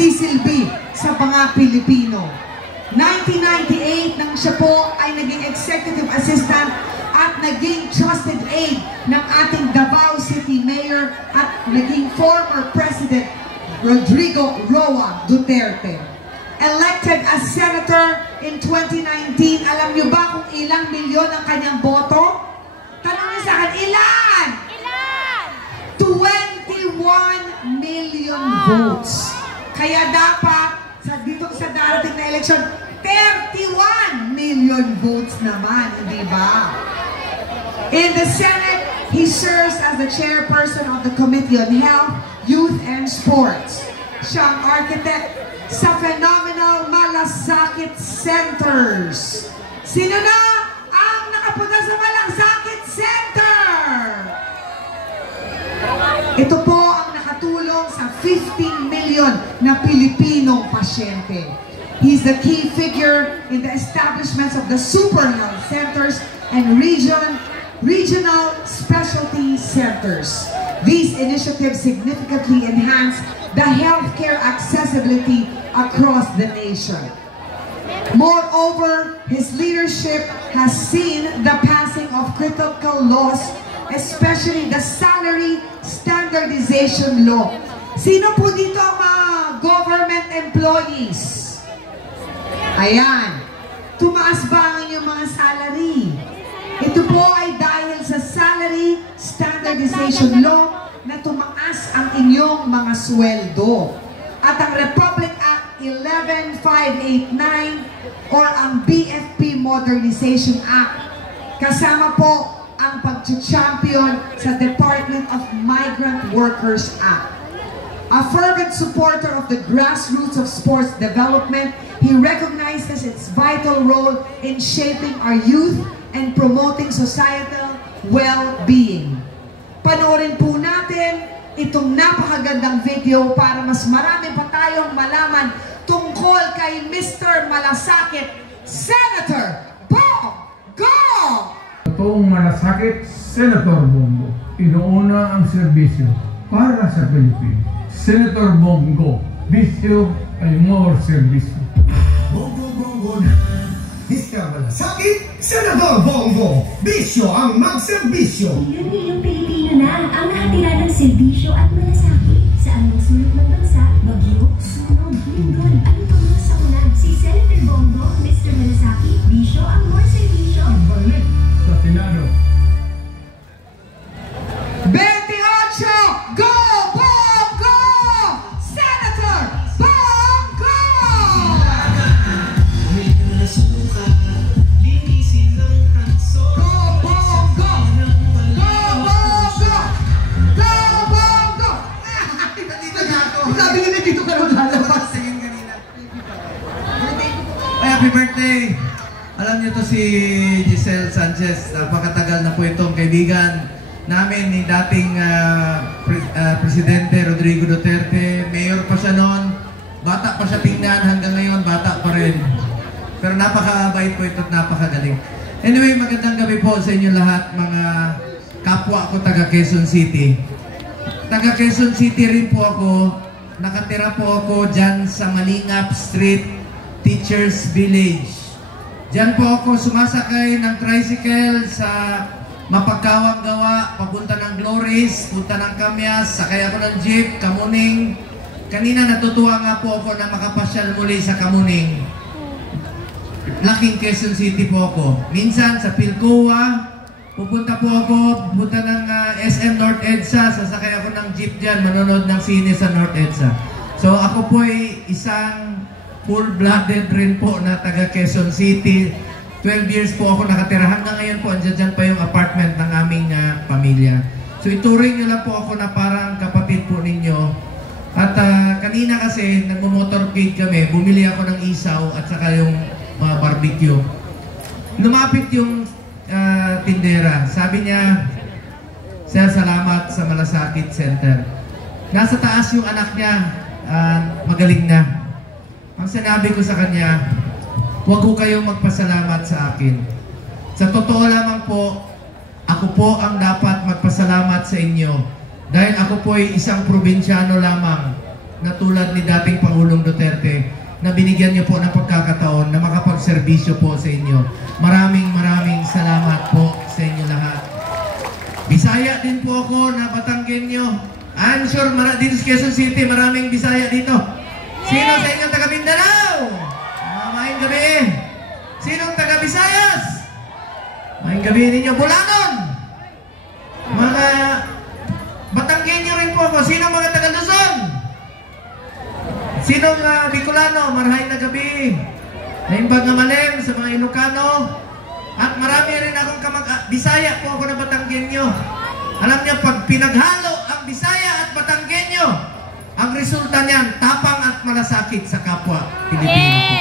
nagsisilbi sa mga Pilipino. 1998 nang siya po ay naging executive assistant at naging trusted aide ng ating Davao City Mayor at naging former President Rodrigo Roa Duterte. Elected as Senator in 2019, alam niyo ba kung ilang milyon ang kanyang boto? Tanong niyo sa akin, ilan? Ilan? 21 million votes. Kaya dapat dito sa darating na eleksyon, 31 million votes naman, hindi ba? In the Senate, he serves as the chairperson of the Committee on Health, Youth, and Sports. Siya ang architect sa phenomenal Malasakit Centers. Sino na ang nakapunta sa Malasakit Center? Ito po ang nakatulong sa 15 million na Pilipinong pasyente. He's the key figure in the establishments of the Super Health Centers and regional specialty centers. These initiatives significantly enhance the healthcare accessibility across the nation. Moreover, his leadership has seen the passing of critical laws, especially the salary standardization law. Sino po dito ang mga government employees? Ayan. Tumaas ba ang inyong mga salary? Ito po ay dahil sa salary standardization law na tumaas ang inyong mga sweldo. At ang Republic Act 11589 or ang BFP Modernization Act, kasama po ang pag-champion sa Department of Migrant Workers Act. A fervent supporter of the grassroots of sports development, he recognizes its vital role in shaping our youth and promoting societal well-being. Panoorin po natin itong napakagandang video para mas marami pa tayong malaman tungkol kay Mr. Malasakit, Senator Bongo! Toong Malasakit, Senator Bongo, inuuna ang serbisyo para sa Pilipinas. Senator Bongo, bisyo ay more serbisyo. Bongo Bongo na, Mr. Malasakit, Senator Bongo, bisyo ang magserbisyo. Milyon-milyong Pilipino na ang nakatira ng serbisyo at malasakit sa anong sulok ng bansa, bagyo, sunog, lindol, at ito sa ulan. Si Senator Bongo, Mr. Malasakit, bisyo ang more serbisyo. Ibalik sa Senado. 28! Go! Bongo! Senator Bongo! Go Bongo! Go Bongo! Go Bongo! Nandito na ako. Sabi nyo na dito ka nung lalabas. Happy birthday! Alam niyo to si Giselle Sanchez. Napakatagal na po itong kaibigan namin ni dating Presidente Rodrigo Duterte. Mayor pa siya noon. Bata pa siya tingnan. Hanggang ngayon, bata pa rin. Pero napakabait po ito at napakagaling. Anyway, magandang gabi po sa inyo lahat, mga kapwa ko taga Quezon City. Taga Quezon City rin po ako. Nakatira po ako dyan sa Malingap Street, Teachers Village. Diyan po ako sumasakay ng tricycle sa Mapagkawang Gawa, papunta ng Glories, punta ng Kamyas, sakay ako ng jeep, Kamuning. Kanina natutuwa nga po ako na makapasyal muli sa Kamuning. Laking Quezon City po ako. Minsan sa Pilcoa, pupunta po ako, pupunta ng SM North EDSA, sasakay ako ng jeep dyan, manonood ng sine sa North EDSA. So ako po ay isang full-blooded rin po na taga Quezon City. 12 years po ako nakatira. Hanggang ngayon po, andyan po yung apartment ng aming pamilya. So ituring nyo lang po ako na parang kapatid po ninyo. At kanina kasi, nagmo-motorcade kami, bumili ako ng isaw at saka yung barbecue. Lumapit yung tindera. Sabi niya, Sir, salamat sa Malasakit Center. Nasa taas yung anak niya, magaling na. Ang sinabi ko sa kanya, huwag ko kayong magpasalamat sa akin. Sa totoo lamang po, ako po ang dapat magpasalamat sa inyo. Dahil ako po ay isang probinsyano lamang na tulad ni dating Pangulong Duterte na binigyan niyo po ng pagkakataon na makapagserbisyo po sa inyo. Maraming salamat po sa inyo lahat. Bisaya din po ako na Batanggenyo. I'm sure dito sa Quezon City, maraming Bisaya dito. Sino sa inyo taga Mindanao? Maayong gabi. Sinong taga Visayas? Maayong gabi ninyo. Bulanon. Mga Batanggenyo rin po ako. Sino mga taga Luzon? Sinong Bicolano? Marahay na gabi. Naimbag na malim sa mga Ilocano. At marami rin akong Bisaya po ako na Batanggenyo. Alam niyo, pag pinaghalo ang Bisaya at Batanggenyo, ang resulta niyan, tapang at malasakit sa kapwa Pilipino po.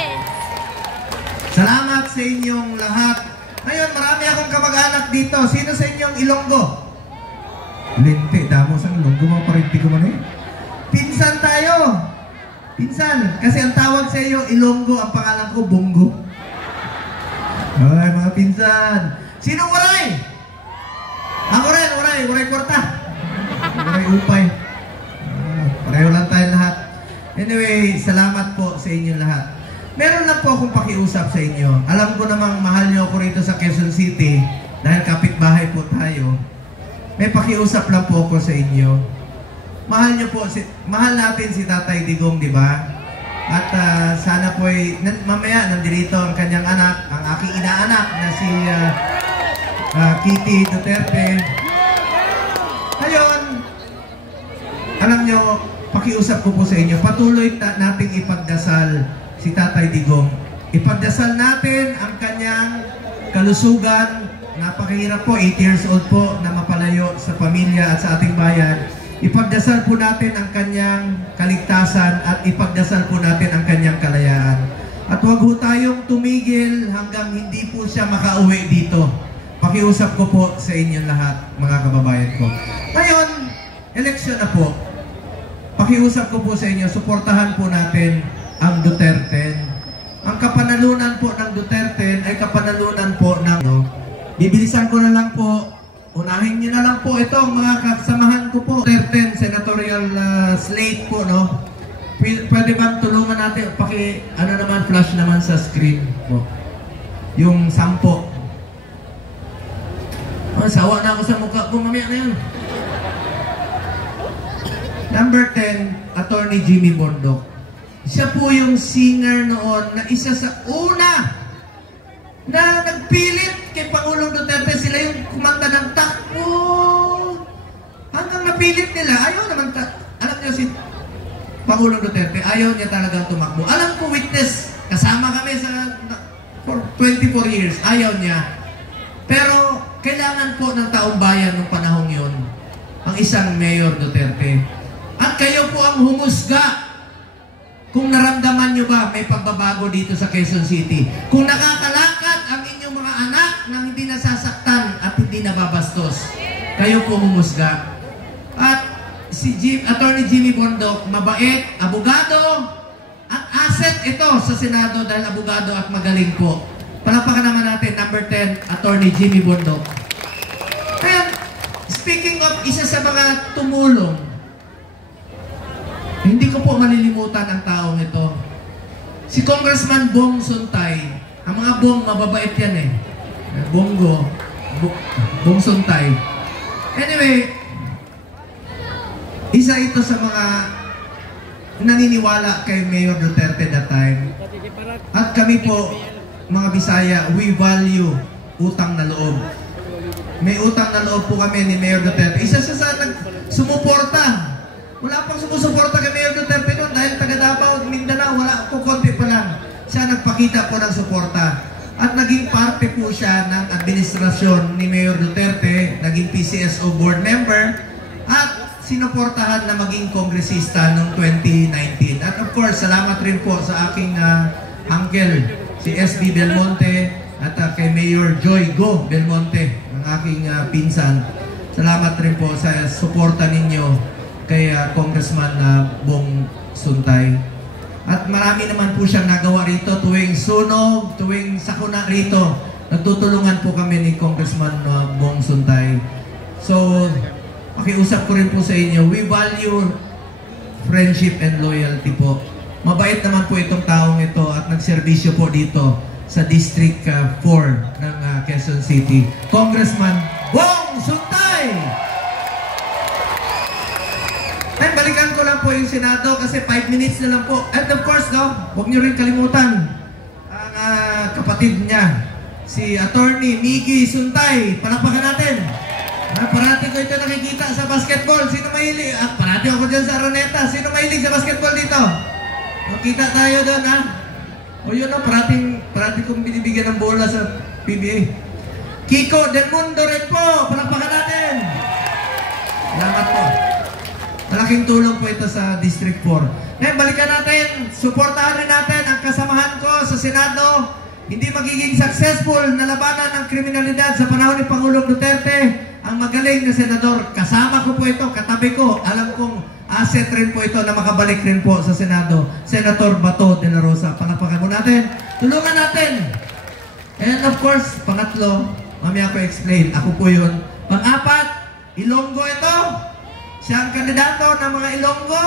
Salamat sa inyong lahat. Ngayon, marami akong kamag-anak dito. Sino sa inyong Ilonggo? Linti, damo sa Ilonggo, mga parinti ko man eh. Pinsan tayo. Pinsan. Kasi ang tawag sa iyo, Ilonggo, ang pangalan ko, Bongo. Ay, mga pinsan. Sinong Waray? Ako rin, Waray Kwarta. Waray Upay. Pareho lang tayo lahat. Anyway, salamat po sa inyo lahat. Meron lang po akong pakiusap sa inyo. Alam ko namang mahal niyo ako rito sa Quezon City dahil kapitbahay po tayo. May pakiusap lang po ako sa inyo. Mahal natin si Tatay Digong, di ba? At sana po ay mamaya nandito ang kanyang anak, ang aking inaanak na si Kitty Duterte. Ngayon, alam nyo, pakiusap ko po sa inyo, patuloy nating ipagdasal si Tatay Digong. Ipagdasal natin ang kanyang kalusugan. Napakahirap po, 8 years old po na mapalayo sa pamilya at sa ating bayan. Ipagdasal po natin ang kanyang kaligtasan at ipagdasal po natin ang kanyang kalayaan. At huwag ho tayong tumigil hanggang hindi po siya makauwi dito. Pakiusap ko po sa inyong lahat, mga kababayan ko. Ngayon, eleksyon na po. Pakiusap ko po sa inyo, suportahan po natin ang Duterte. Ang kapanalunan po ng Duterte ay kapanalunan po ng... Bibilisan ko na lang po. Unahin nyo na lang po ito, mga kasamahan ko po. Duterte senatorial slate po, no? Pwede bang tulungan natin? Flash naman sa screen po. Yung 10. Sawa na ako sa mukha ko, mamaya na yun. Number 10, Attorney Jimmy Bondoc. Siya po yung singer noon na isa sa una na nagpilit kay Pangulong Duterte. Sila yung kumanta ng takbo. Hanggang napilit nila. Ayaw naman. Alam niyo si Pangulong Duterte, ayaw niya talagang tumakbo. Alam ko, witness. Kasama kami for 24 years. Ayaw niya. Pero kailangan po ng taong bayan ng panahong yun ang isang Mayor Duterte. At kayo po ang humusga kung naramdaman nyo ba may pagbabago dito sa Quezon City. Kung nakakalakad ang inyong mga anak nang hindi nasasaktan at hindi nababastos. Kayo po humusga. At si Attorney Jimmy Bondoc, mabait, abogado, at asset ito sa Senado dahil abogado at magaling po. Palakpakan naman natin, number 10, Attorney Jimmy Bondoc. Kaya, speaking of isa sa mga tumulong, hindi ko po malilimutan ang taong ito. Si Congressman Bong Suntay. Ang mga Bong, mababait yan eh. Bong Suntay. Anyway, isa ito sa mga naniniwala kay Mayor Duterte that time. At kami po, mga Bisaya, we value utang na loob. May utang na loob po kami ni Mayor Duterte. Isa siya sa sumuporta. Wala pang sumusuporta kay Mayor Duterte noon dahil taga Davao, Mindanao, wala po, konti pa lang. Siya nagpakita po ng suporta. At naging parte po siya ng administrasyon ni Mayor Duterte, naging PCSO board member, at sinuportahan na maging kongresista noong 2019. At of course, salamat rin po sa aking uncle, si SB Belmonte, at kay Mayor Joy Go Belmonte, ang aking pinsan. Salamat rin po sa suporta ninyo kay Congressman Bong Suntay. At marami naman po siyang nagawa rito tuwing sunog, tuwing sakuna rito. Nagtutulungan po kami ni Congressman Bong Suntay. So, pakiusap ko rin po sa inyo, we value friendship and loyalty po. Mabait naman po itong taong ito at nagserbisyo po dito sa District 4 ng Quezon City. Congressman Bong Suntay! Ay, balikan ko lang po yung Senado kasi 5 minutes na lang po. And of course, no, huwag niyo rin kalimutan ang kapatid niya, si Attorney Miggy Suntay. Palakpakan natin. Parati ko ito nakikita sa basketball. Sino mahilig? Parati ako dyan sa Araneta. Sino mahilig sa basketball dito? Makita tayo doon, ha? O yun, no? Parati kong binibigyan ng bola sa PBA. Kiko Del Mundo rin po. Palakpakan natin. Salamat po. Malaking tulong po ito sa District 4. Ngayon, balikan natin. Suportahan rin natin ang kasamahan ko sa Senado. Hindi magiging successful na labanan ng kriminalidad sa panahon ni Pangulong Duterte. Ang magaling na senador, kasama ko po ito, katabi ko. Alam kong asset rin po ito na makabalik rin po sa Senado. Senator Bato de la Rosa. Palakpakan mo natin. Tulungan natin. And of course, pangatlo, mamaya ko explain. Ako po yun. Pang-apat, Ilonggo ito. Siya ang kandidato ng mga Ilonggo,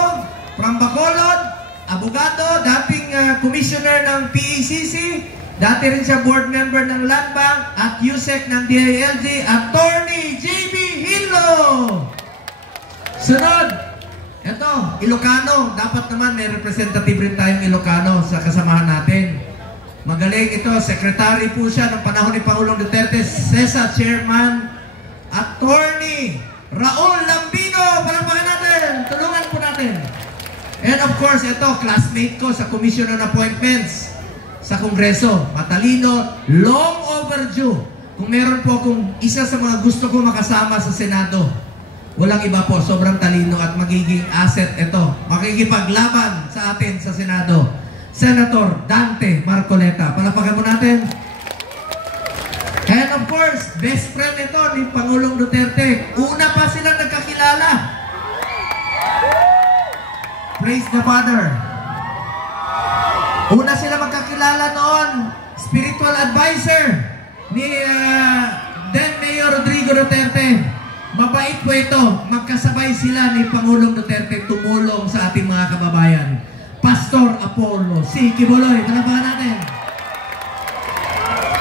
from Bacolod, abogado, dating commissioner ng PACC, dati rin siya board member ng Land Bank at USEC ng DILG, Attorney JB Hinlo. Sunod, ito, Ilocano. Dapat naman may representative rin tayong Ilocano sa kasamahan natin. Magaling ito, secretary po siya ng panahon ni Pangulong Duterte, CESA Chairman, Attorney Raul Lambino. Palakpakan natin, tulungan po natin. And of course, ito, classmate ko sa Commission on Appointments sa Kongreso. Matalino, long overdue. Kung meron po akong isa sa mga gusto ko makasama sa Senado, walang iba po, sobrang talino at magiging asset ito. Makikipaglaban sa atin sa Senado. Senator Dante Marcoleta. Palakpakan mo natin. And of course, best friend ito ni Pangulong Duterte. Una pa silang nagkakilala. Praise the Father. Una sila magkakilala noon. Spiritual advisor ni then Mayor Rodrigo Duterte. Mabait po ito. Magkasabay sila ni Pangulong Duterte tumulong sa ating mga kababayan. Pastor Apollo C. Quiboloy. Talabahan natin.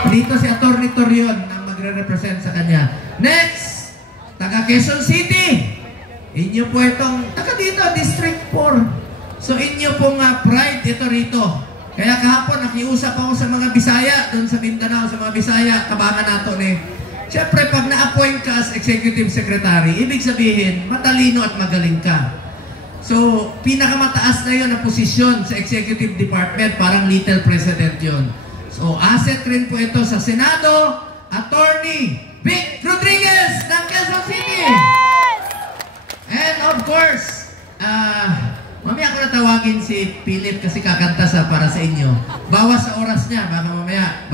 Dito si Atty. Torion ang magre-represent sa kanya. Next, taga Quezon City. Inyo po itong, taga dito, District 4. So inyo pong pride ito rito. Kaya kahapon nakiusap ako sa mga Bisaya, doon sa Mindanao, sa mga Bisaya, kabangan nato ni. Siyempre, pag na-appoint ka as Executive Secretary, ibig sabihin, matalino at magaling ka. So, pinakamataas na yun na posisyon sa Executive Department, parang little president yun. So, asset rin po ito sa Senado, Attorney Vic Rodriguez ng Quezon City. And of course, mamaya ko natawagin si Philip kasi kakanta para sa inyo. Bawas sa oras niya, baka mamaya,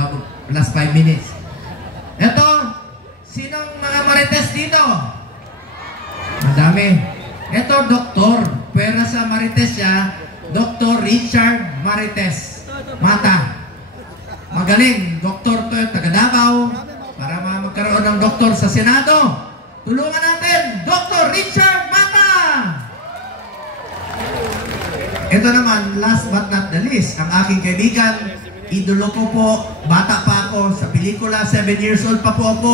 last 5 minutes. Ito, sinong mga marites dito? Madami. Ito, doktor. Pwera sa marites siya, Dr. Richard Marites Mata. Magaling. Doktor to, taga Davao. Para magkaroon ng doktor sa Senado. Tulungan natin, Dr. Richard Mata! Ito naman, last but not the least, ang aking kaibigan, idolo ko po, bata pa ako sa pelikula, 7 years old pa po ako,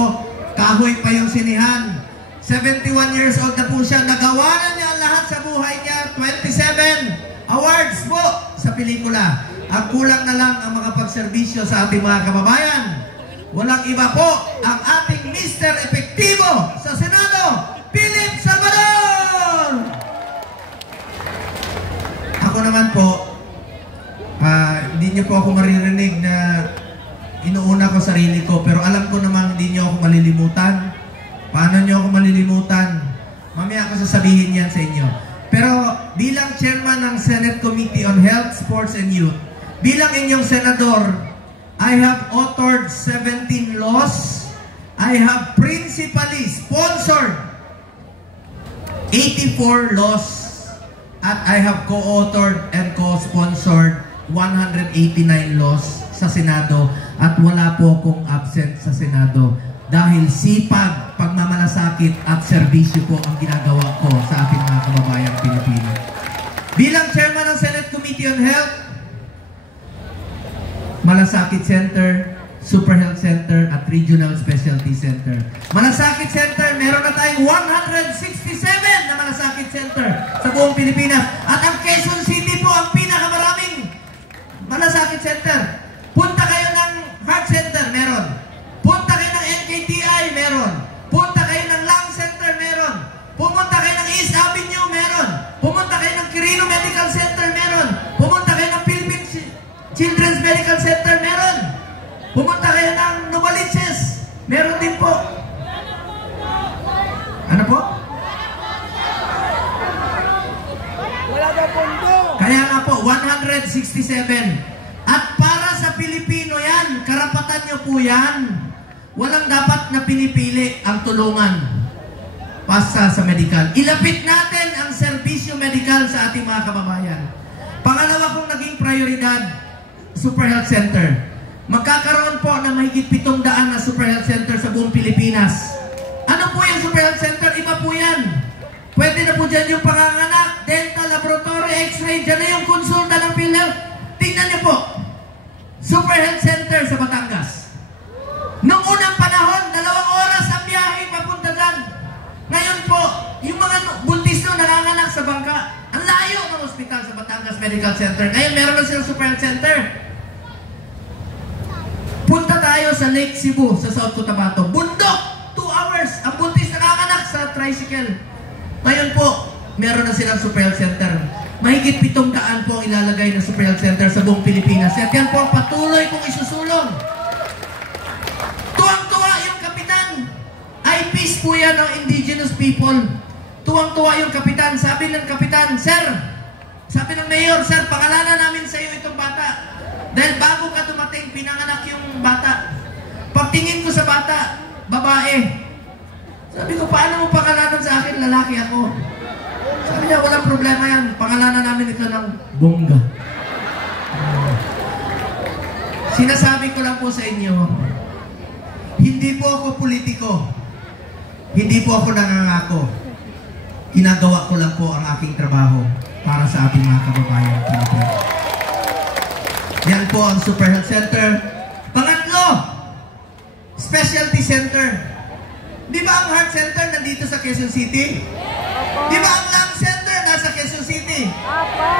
kahoy pa yung sinihan. 71 years old na po siya, nagawa na niya lahat sa buhay niya, 27 awards po sa pelikula. Ang kulang na lang ang mga pagserbisyo sa ating mga kababayan. Walang iba po ang ating Mr. Epektibo sa Senado, Philip Salvador! Ako naman po, hindi niyo po ako maririnig na inuuna ko sarili ko, pero alam ko naman hindi niyo ako malilimutan. Paano niyo ako malilimutan? Mamaya ako sasabihin yan sa inyo. Pero bilang chairman ng Senate Committee on Health, Sports and Youth, bilang inyong senador, I have authored 17 laws. I have principally sponsored 84 laws. At I have co-authored and co-sponsored 189 laws sa Senado. At wala po akong absent sa Senado. Dahil sipag, pagmamalasakit at serbisyo po ang ginagawa ko sa ating mga kababayang Pilipino. Bilang chairman ng Senate Committee on Health, Malasakit Center, Super Health Center at Regional Specialty Center. Malasakit Center, meron na tayong 167 na Malasakit Center sa buong Pilipinas. At ang Quezon City po ang pinakamaraming Malasakit Center. Punta kayo ng Heart Center, meron. Punta kayo ng NKTI, meron. Punta kayo ng Lung Center, meron. Pumunta kayo ng East Avenue, meron. Pumunta kayo ng Quirino Medical Center, meron. Pumunta kayo ng Philippine Children's Medical Center, meron. Pumunta kayo ng Novaliches, meron din po. Ano po? Kaya nga po, 167. At para sa Pilipino yan, karapatan nyo po yan. Walang dapat na pinipili ang tulungan basta sa medical. Ilapit natin ang serbisyo medical sa ating mga kababayan. Pangalawa kong naging prioridad, Super Health Center. Magkakaroon po ng mahigit 700 na Super Health Center sa buong Pilipinas. Ano po yung Super Health Center? Iba po yan. Pwede na po dyan yung panganganak, dental, laboratory, x-ray, dyan na yung konsulta ng PhilHealth. Tingnan niyo po, Super Health Center sa Batangas. Noong unang panahon, 2 oras ang biyahe papunta dyan. Ngayon po, yung mga buntis na nanganganak sa bangka, ang layo ng ospital sa Batangas Medical Center. Ngayon meron na silang Super Health Center. Punta tayo sa Lake Cebu, sa South Cotabato. Bundok, 2 hours. Ang buntis nanganganak sa tricycle. Ngayon po, meron na silang Super Health Center. Mahigit 700 po ang ilalagay ng Super Health Center sa buong Pilipinas. At yan po ang patuloy kong isusulong. Tuwang-tuwa yung kapitan. IPs po yan ng indigenous people. Tuwang-tuwa yung kapitan. Sabi ng kapitan, Sir, sabi ng mayor, Sir, pangalanan namin sa iyo itong bata. Dahil bago ka dumating, pinanganak yung bata. Pagtingin ko sa bata, babae. Sabi ko, paano mo pangalanan sa akin? Lalaki ako. Sabi niya, walang problema yan. Pangalanan namin ito ng Bongga. Sinasabi ko lang po sa inyo, hindi po ako politiko. Hindi po ako nangangako. Ginagawa ko lang po ang aking trabaho para sa ating mga kababayan Pilipino. Yan po ang Super Health Center. Pangatlo, Specialty Center. Di ba ang Heart Center nandito sa Quezon City? Di ba ang Lung Center nasa Quezon City?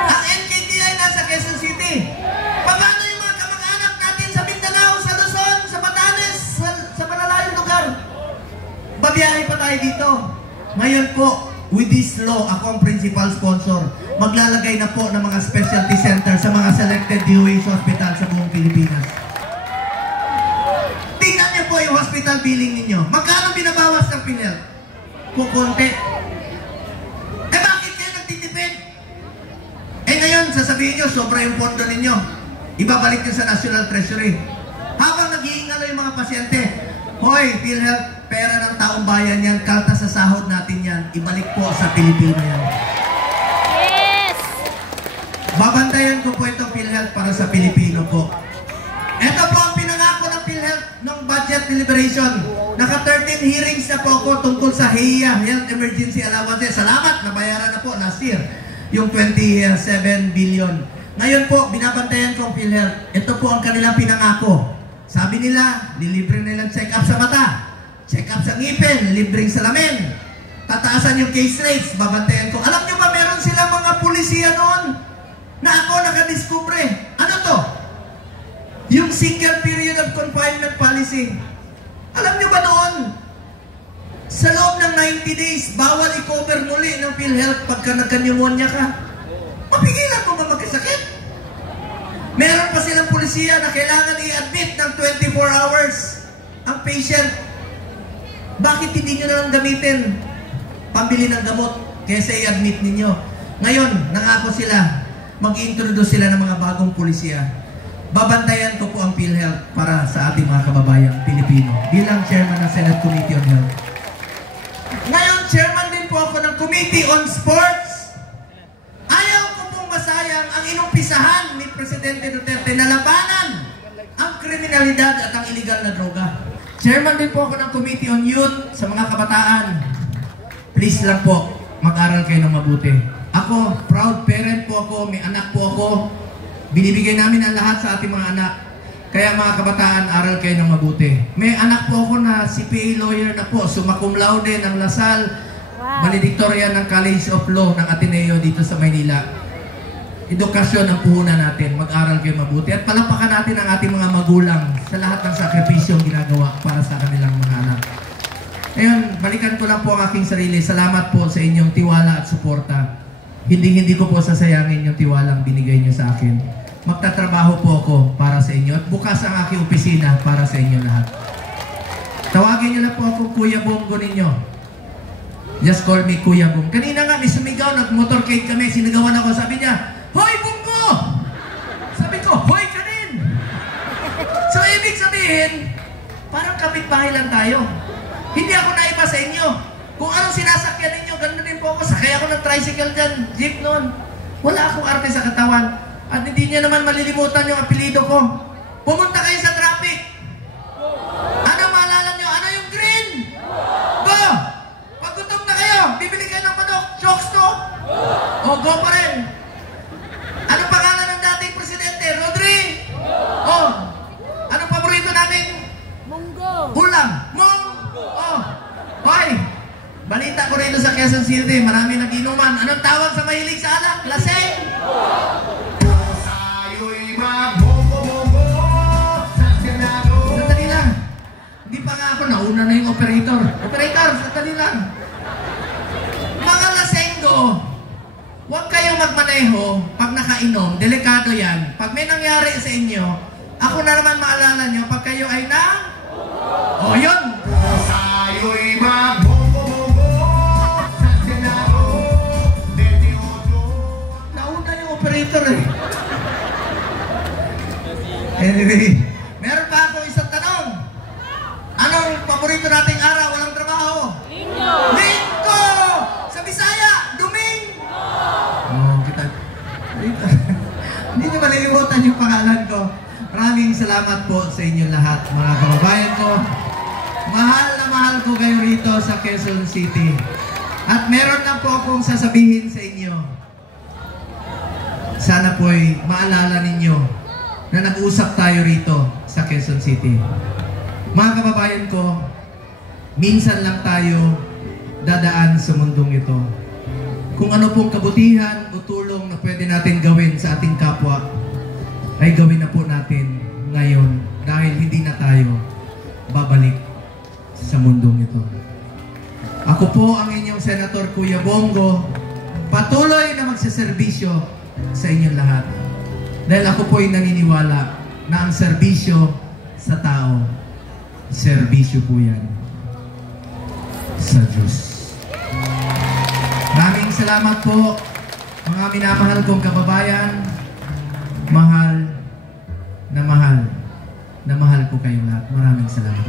Ang NKTI nasa Quezon City? Paano yung mga kamag-anak natin sa Mindanao, sa Luzon, sa Batanes, sa malalayong lugar? Babiyahe pa tayo dito. Ngayon po, with this law, ako ang principal sponsor. Maglalagay na po ng mga specialty center sa mga selected DOH hospital sa buong Pilipinas. Tingnan niyo po yung hospital billing ninyo. Magkano binabawas ng PhilHealth? Kukunti. Eh bakit kayo nagtitipid? Eh ngayon, sasabihin nyo, sobra yung pondo ninyo. Ibabalik nyo sa National Treasury. Habang nag-iingalo yung mga pasyente, hoy, PhilHealth, pera ng taong bayan yan, kalta sa sahod natin yan, ibalik po sa Pilipino yan. Yes! Babantayan ko po itong PhilHealth para sa Pilipino po. Ito po ang pinangako ng PhilHealth ng budget deliberation. Naka-13 hearings na po ako tungkol sa HEA, Health Emergency Allowances. Salamat, nabayaran na po last year yung 27 billion. Ngayon po, binabantayan ko ang PhilHealth. Ito po ang kanilang pinangako. Sabi nila, nilibre nilang check-up sa mata, check-up sa ngipin, libreng salamin, tataasan yung case rates, babantayan ko. Alam nyo ba, meron silang mga pulisiya noon na ako nakadiskubre. Ano to? Yung single period of confinement policy. Alam nyo ba noon, sa loob ng 90 days, bawal i-cover muli ng PhilHealth pagka nagka-pneumonia ka. Mapigilan mo ba magkasakit? Meron pa silang pulisiya na kailangan i-admit ng 24 hours ang patient. Bakit hindi nyo na lang gamitin pambili ng gamot kaysa i-admit ninyo? Ngayon, nangako sila, mag-introduce sila ng mga bagong pulisiya. Babantayan ko po ang PhilHealth para sa ating mga kababayang Pilipino bilang chairman ng Senate Committee on Health. Ngayon, chairman din po ako ng Committee on Sports. Ayaw ko pong masayang ang inumpisahan ni Presidente Duterte na labanan ang kriminalidad at ang illegal na droga. Chairman din po ako ng Committee on Youth sa mga kabataan. Please lang po, mag-aral kayo ng mabuti. Ako, proud parent po ako, may anak po ako. Binibigay namin ang lahat sa ating mga anak. Kaya mga kabataan, aral kayo ng mabuti. May anak po ako na CPA lawyer na po, summa cum laude ng Lasal, valedictorian ng College of Law ng Ateneo dito sa Maynila. Edukasyon ang puhunan natin, mag-aral kayo mabuti. At palapakan natin ang ating mga magulang sa lahat ng sakripisyo ginagawa para sa kanilang mga anak. Ngayon, balikan ko lang po ang aking sarili. Salamat po sa inyong tiwala at suporta. Hindi ko po sasayangin yung tiwalang binigay niyo sa akin. Magtatrabaho po ako para sa inyo at bukas ang aking opisina para sa inyo lahat. Tawagin niyo lang po ako Kuya Bongo ninyo. Just call me Kuya Bongo. Kanina nga may sumigaw, nag-motorcade kami, sinigawan ako, sabi niya, "Hoy Bongo!" Sabi ko, "Hoy ka din!" So ibig sabihin, parang kapitbahay lang tayo. Hindi ako naiba sa inyo. Kung anong sinasakyan ninyo, ganoon din po ako. Sakay ako ng tricycle dyan, jeep noon. Wala akong arte sa katawan. At hindi niya naman malilimutan yung apelido ko. Pumunta kayo sa traffic. Ano maalala nyo? Ano yung green? Go! Pag gutom na kayo, bibili kayo ng manok. Chokes to? O, go pa rin. Anong pangalan ng dating presidente? Rodri? O, anong paborito namin? Munggo. Ulam. O, hoy! Balita ko rito sa Quezon City, marami nag-inuman. Anong tawag sa mahilig sa alak? Laseng? Sandali lang. Hindi pa nga ako, nauna na yung operator. Operator, sandali lang. Mga lasenggo, huwag kayong magmaneho pag nakainom. Delikado yan. Pag may nangyari sa inyo, ako na naman maalala nyo, pag kayo ay na... O, yun! Nauna yung operator eh. Anyway, meron pa ako isang tanong. Anong paborito nating araw? Walang trabaho? Linggo! Linggo! Sa Bisaya, Domingo! Oh, kita. Hindi niyo malilimutan yung pangalan ko. Maraming salamat po sa inyo lahat, mga kababayan ko. Mahal na mahal ko kayo rito sa Quezon City. At meron na po akong sasabihin sa inyo. Sana po'y maalala ninyo na nag-usap tayo rito sa Quezon City. Mga kababayan ko, minsan lang tayo dadaan sa mundong ito. Kung ano pong kabutihan o tulong na pwede natin gawin sa ating kapwa, ay gawin na po natin ngayon dahil hindi na tayo babalik sa mundong ito. Ako po ang inyong Senator Kuya Bongo, patuloy na magsaserbisyo sa inyong lahat. Dahil ako po ay naniniwala na ang serbisyo sa tao, serbisyo po yan sa Diyos. Maraming salamat po, mga minamahal kong kababayan. Mahal na mahal ko kayong lahat. Maraming salamat.